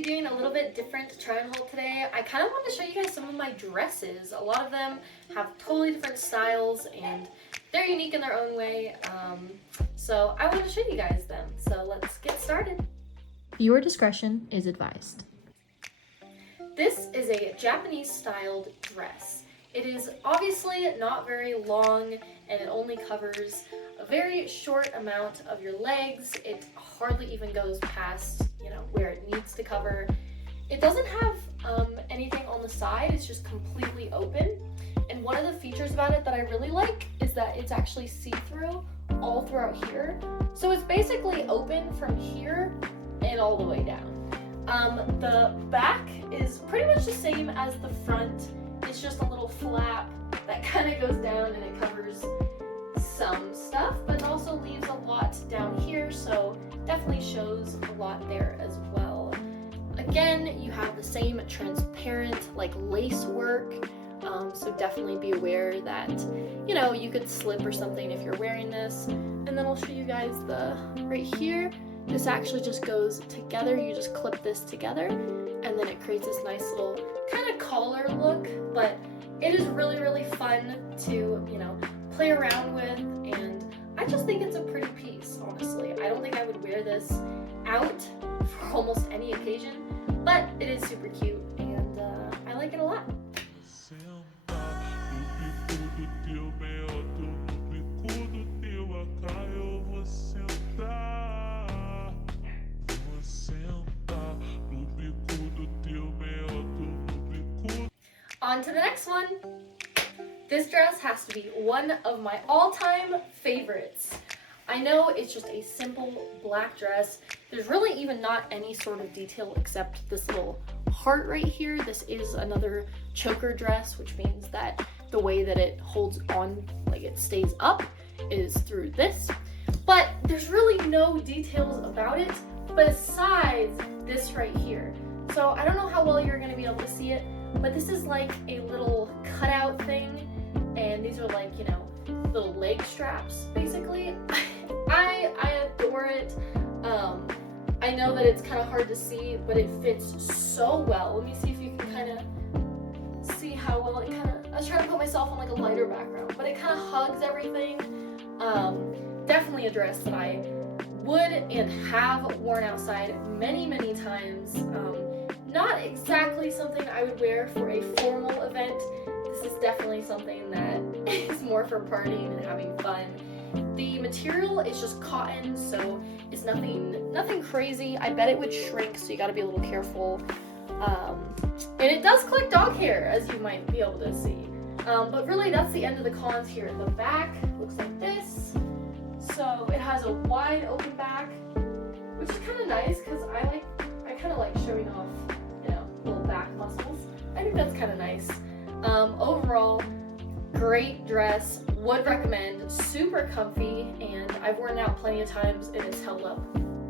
be doing a little bit different try on haul today. I kind of wanted to show you guys some of my dresses. A lot of them have totally different styles and they're unique in their own way. So I wanted to show you guys them. So let's get started. Viewer discretion is advised. This is a Japanese styled dress. It is obviously not very long and it only covers a very short amount of your legs. It hardly even goes past, where it needs to cover. It doesn't have anything on the side, it's just completely open. And one of the features about it that I really like is that it's actually see-through all throughout here. So it's basically open from here and all the way down. The back is pretty much the same as the front. It's just a little flap that kind of goes down and it covers some stuff, but also leaves a lot down here, so definitely shows a lot there as well. Again, you have the same transparent like lace work, so definitely be aware that you could slip or something if you're wearing this. And then I'll show you guys the right here. This actually just goes together. You just clip this together and then it creates this nice little kind of collar look, but it is really fun to play around with, and I just think it's a pretty piece, honestly. I don't think I would wear this out for almost any occasion, but it is super cute and I like it a lot. On to the next one. This dress has to be one of my all-time favorites. I know it's just a simple black dress. There's really even not any sort of detail except this little heart right here. This is another choker dress, which means that the way that it holds on, like it stays up, is through this. But there's really no details about it besides this right here. So I don't know how well you're going to be able to see it, but this is like a little cutout thing, and these are like, little leg straps, basically. I adore it. I know that it's kind of hard to see, but it fits so well. Let me see if you can kind of see how well it I was trying to put myself on like a lighter background, but it kind of hugs everything. Definitely a dress that I would and have worn outside many times. Not exactly something I would wear for a formal event. This is definitely something that is more for partying and having fun. The material is just cotton, so it's nothing crazy. I bet it would shrink, so you gotta be a little careful. And it does collect dog hair, as you might be able to see. But really, that's the end of the cons here. The back looks like this. So it has a wide open back, which is kind of nice because I kind of like showing off, little back muscles. I think that's kind of nice. Overall, great dress. Would recommend. Super comfy, and I've worn it out plenty of times, and it's held up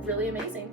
really amazing.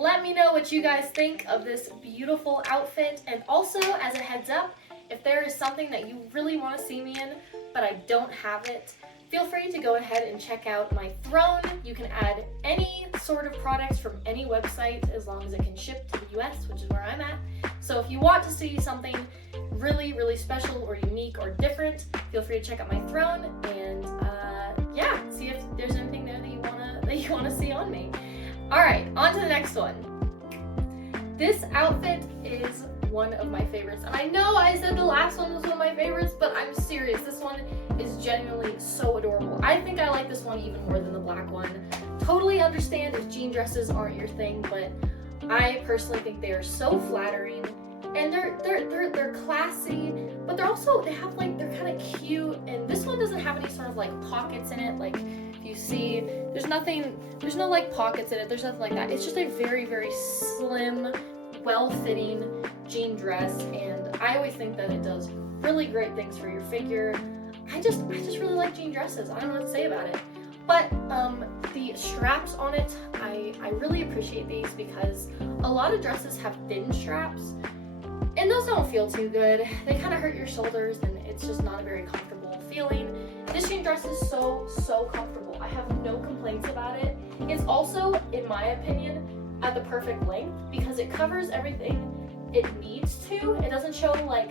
Let me know what you guys think of this beautiful outfit, and also as a heads up, if there is something that you really want to see me in but I don't have it, feel free to go ahead and check out my Throne. You can add any sort of products from any website as long as it can ship to the US, which is where I'm at. So if you want to see something really special or unique or different, feel free to check out my Throne and see if there's anything there that you wanna see on me. Alright, on to the next one. This outfit is one of my favorites. And I know I said the last one was one of my favorites, but I'm serious. This one is genuinely so adorable. I think I like this one even more than the black one. Totally understand if jean dresses aren't your thing, but I personally think they are so flattering. And they're classy, but they're kind of cute. And this one doesn't have any sort of like pockets in it. Like if you see, there's no like pockets in it. There's nothing like that. It's just a very slim, well-fitting jean dress. And I always think that it does really great things for your figure. I just really like jean dresses. I don't know what to say about it. But the straps on it, I really appreciate these because a lot of dresses have thin straps and those don't feel too good. They kind of hurt your shoulders and it's just not a very comfortable feeling. This jean dress is so comfortable. I have no complaints about it. It's also, in my opinion, at the perfect length because it covers everything it needs to. It doesn't show like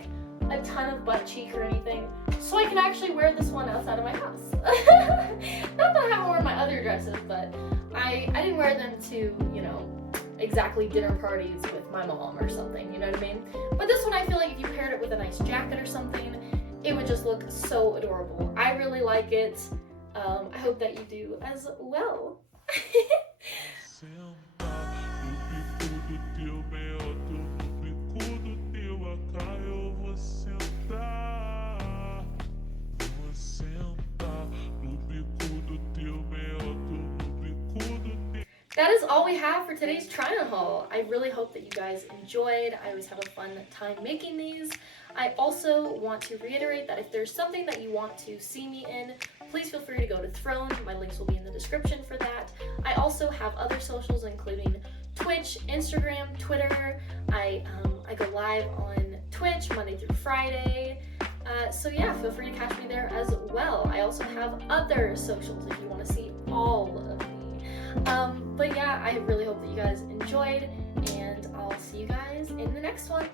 a ton of butt cheek or anything, so I can actually wear this one outside of my house. Not that I haven't worn my other dresses, but I didn't wear them to, you know, exactly dinner parties with my mom or something, you know what I mean? But this one, I feel like if you paired it with a nice jacket or something, it would just look so adorable. I really like it. I hope that you do as well. That is all we have for today's try-on haul. I really hope that you guys enjoyed. I always have a fun time making these. I also want to reiterate that if there's something that you want to see me in, please feel free to go to Throne. My links will be in the description for that. I also have other socials including Twitch, Instagram, Twitter. I go live on Twitch Monday through Friday. So yeah, feel free to catch me there as well. I also have other socials if you want to see all of me. But yeah, I really hope that you guys enjoyed, and I'll see you guys in the next one.